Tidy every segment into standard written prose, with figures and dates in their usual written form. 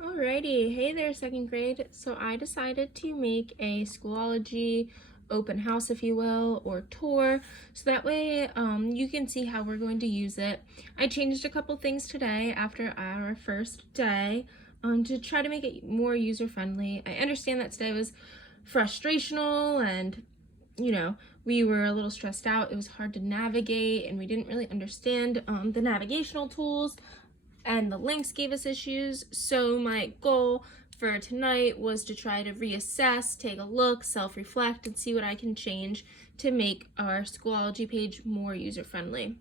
Alrighty, hey there second grade. So I decided to make a Schoology open house, if you will, or tour, so that way you can see how we're going to use it. I changed a couple things today after our first day to try to make it more user-friendly. I understand that today was frustrational and we were a little stressed out. It was hard to navigate and we didn't really understand the navigational tools, and the links gave us issues. So my goal for tonight was to try to reassess, take a look, self-reflect, and see what I can change to make our Schoology page more user-friendly.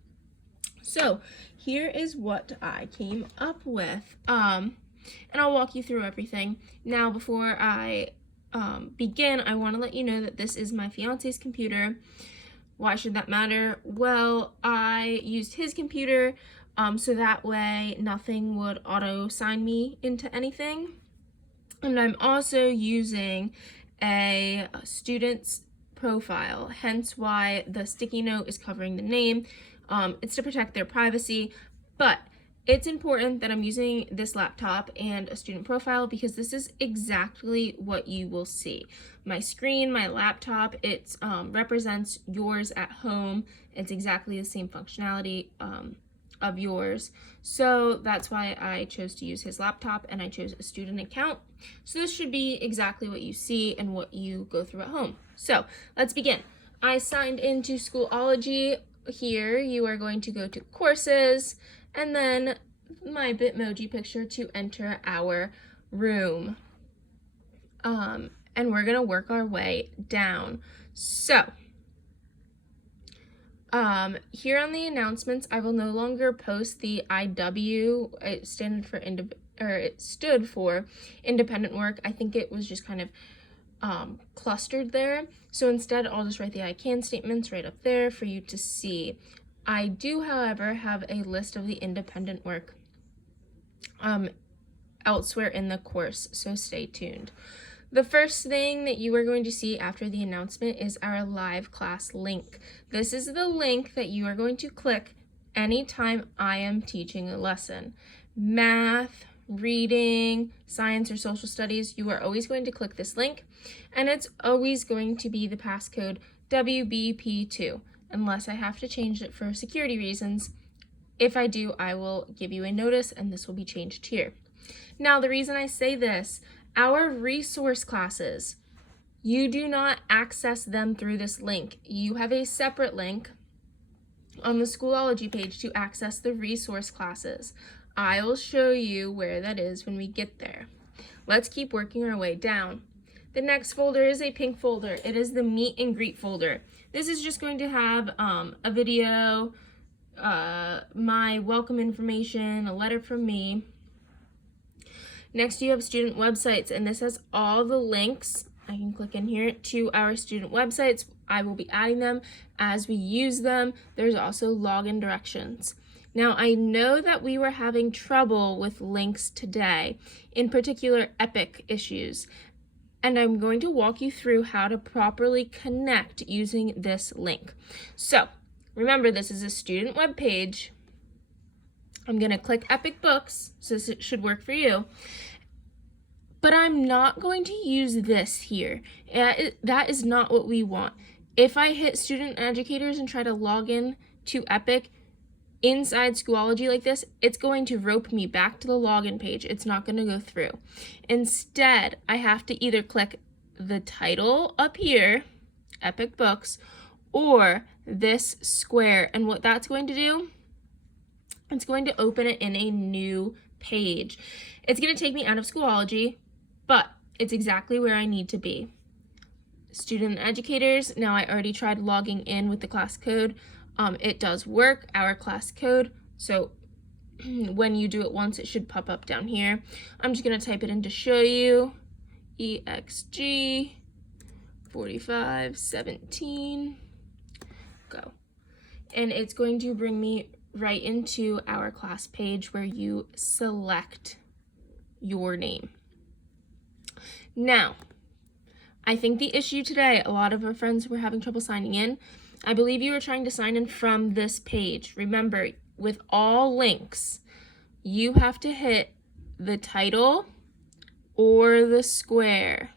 So here is what I came up with. And I'll walk you through everything. Now, before I begin, I want to let you know that this is my fiance's computer. Why should that matter? Well, I used his computer so that way nothing would auto sign me into anything. And I'm also using a student's profile, hence why the sticky note is covering the name. It's to protect their privacy, but it's important that I'm using this laptop and a student profile because this is exactly what you will see. My screen, my laptop, it represents yours at home. It's exactly the same functionality of yours. So that's why I chose to use his laptop and I chose a student account. So this should be exactly what you see and what you go through at home. So let's begin. I signed into Schoology. Here you are going to go to courses and then my Bitmoji picture to enter our room. And we're gonna work our way down. So here on the announcements, I will no longer post the IW. It stood for independent work. I think it was just kind of clustered there. So instead, I'll just write the I can statements right up there for you to see. I do, however, have a list of the independent work elsewhere in the course, so stay tuned. The first thing that you are going to see after the announcement is our live class link. This is the link that you are going to click anytime I am teaching a lesson. Math, reading, science, or social studies, you are always going to click this link, and it's always going to be the passcode WBP2, unless I have to change it for security reasons. If I do, I will give you a notice, and this will be changed here. Now, the reason I say this, our resource classes, you do not access them through this link. You have a separate link on the Schoology page to access the resource classes. I'll show you where that is when we get there. Let's keep working our way down. The next folder is a pink folder. It is the meet and greet folder. This is just going to have a video, my welcome information, a letter from me. Next, you have student websites, and this has all the links. I can click in here to our student websites. I will be adding them as we use them. There's also login directions. Now, I know that we were having trouble with links today, in particular Epic issues, and I'm going to walk you through how to properly connect using this link. So, remember, this is a student web page. I'm going to click Epic Books, so this should work for you. But I'm not going to use this here. That is not what we want. If I hit student educators and try to log in to Epic inside Schoology like this, it's going to rope me back to the login page. It's not going to go through. Instead, I have to either click the title up here, Epic Books, or this square. And what that's going to do, it's going to open it in a new page. It's going to take me out of Schoology, but it's exactly where I need to be. Student educators, now I already tried logging in with the class code. It does work, our class code. So when you do it once, it should pop up down here. I'm just going to type it in to show you. EXG 4517. Go. And it's going to bring me right into our class page where you select your name. Now, I think the issue today, a lot of our friends were having trouble signing in. I believe you were trying to sign in from this page. Remember, with all links, you have to hit the title or the square.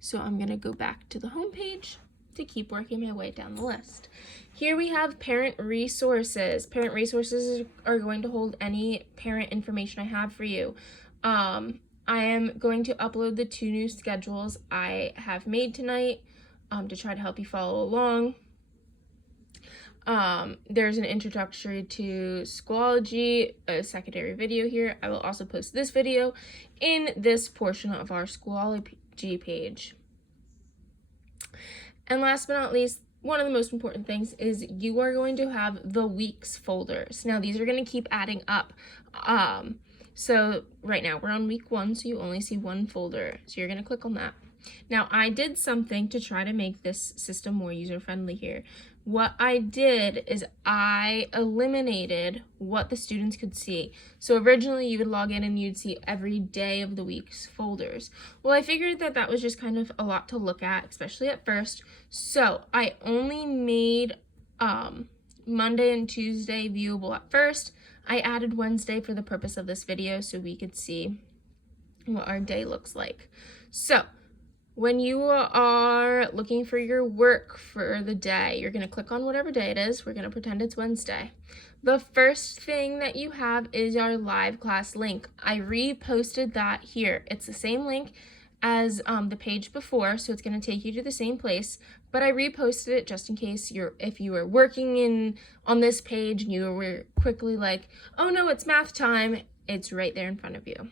So I'm going to go back to the home page to keep working my way down the list. Here we have parent resources. Parent resources are going to hold any parent information I have for you. I am going to upload the 2 new schedules I have made tonight to try to help you follow along. There's an introductory to Schoology, a secondary video here. I will also post this video in this portion of our Schoology page. And last but not least, one of the most important things is you are going to have the weeks folders. Now these are going to keep adding up. So right now we're on week 1, so you only see 1 folder. So you're going to click on that. Now I did something to try to make this system more user-friendly here. What I did is I eliminated what the students could see. So originally you would log in and you'd see every day of the week's folders. Well, I figured that that was just kind of a lot to look at, especially at first. So I only made Monday and Tuesday viewable at first. I added Wednesday for the purpose of this video so we could see what our day looks like. So when you are looking for your work for the day, you're going to click on whatever day it is. We're going to pretend it's Wednesday. The first thing that you have is our live class link. I reposted that here. It's the same link as the page before, so it's going to take you to the same place, but I reposted it just in case if you were working on this page and you were quickly like, oh no, it's math time, it's right there in front of you.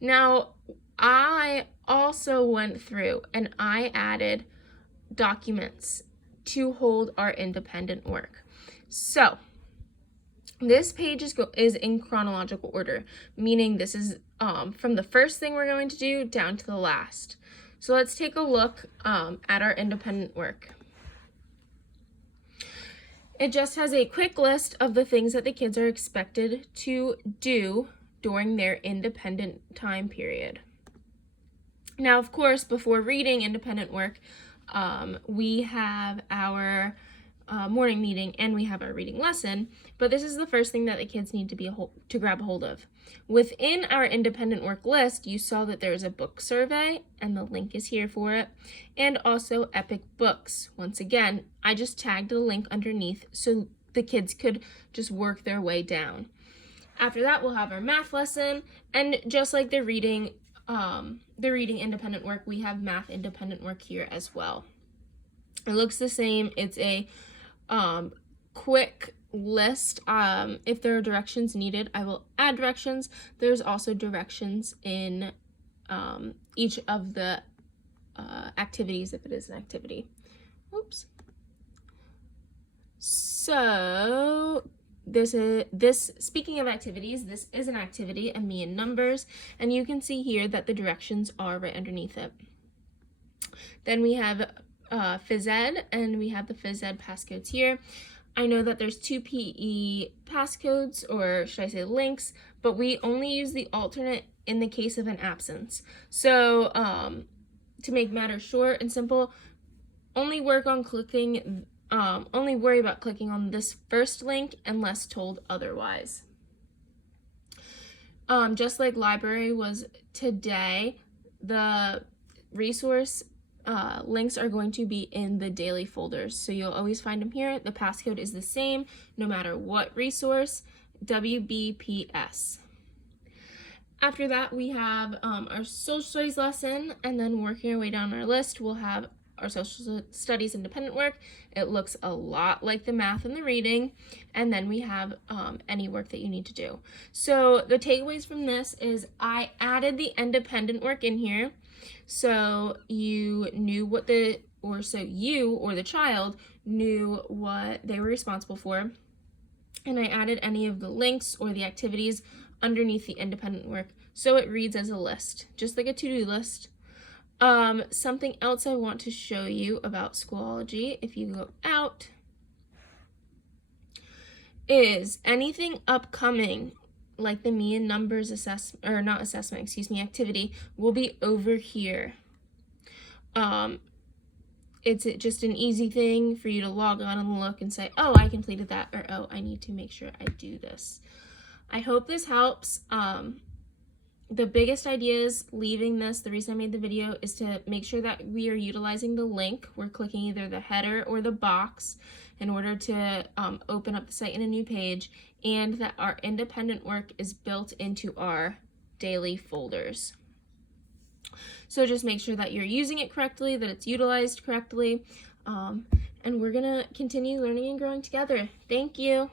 Now, I also went through and I added documents to hold our independent work. So this page is in chronological order, meaning this is from the first thing we're going to do down to the last. So let's take a look at our independent work. It just has a quick list of the things that the kids are expected to do during their independent time period. Now, of course, before reading independent work, we have our morning meeting and we have our reading lesson, but this is the first thing that the kids need to grab a hold of. Within our independent work list, you saw that there's a book survey, and the link is here for it, and also Epic Books. Once again, I just tagged the link underneath so the kids could just work their way down. After that, we'll have our math lesson, and just like the reading independent work, we have math independent work here as well. It looks the same. It's a quick list. If there are directions needed, I will add directions. There's also directions in each of the activities if it is an activity. Oops. So speaking of activities, this is an activity, and me in numbers, and you can see here that the directions are right underneath it. Then we have phys ed, and we have the phys ed passcodes here. I know that there's 2 PE passcodes, or should I say links, but we only use the alternate in the case of an absence. So to make matters short and simple, only worry about clicking on this first link unless told otherwise. Just like library was today, the resource links are going to be in the daily folders, so you'll always find them here. The passcode is the same no matter what resource, WBPS. After that, we have our social studies lesson, and then working our way down our list, we'll have our social studies independent work. It looks a lot like the math and the reading, and then we have any work that you need to do. So the takeaways from this is I added the independent work in here so you knew you or the child knew what they were responsible for, and I added any of the links or the activities underneath the independent work so it reads as a list, just like a to-do list. Something else I want to show you about Schoology, if you go out, is anything upcoming, like the me and numbers activity, will be over here. It's just an easy thing for you to log on and look and say, oh, I completed that, or oh, I need to make sure I do this. I hope this helps. the biggest idea is leaving this, the reason I made the video is to make sure that we are utilizing the link. We're clicking either the header or the box in order to open up the site in a new page, and that our independent work is built into our daily folders. So just make sure that you're using it correctly, that it's utilized correctly, and we're gonna continue learning and growing together. Thank you.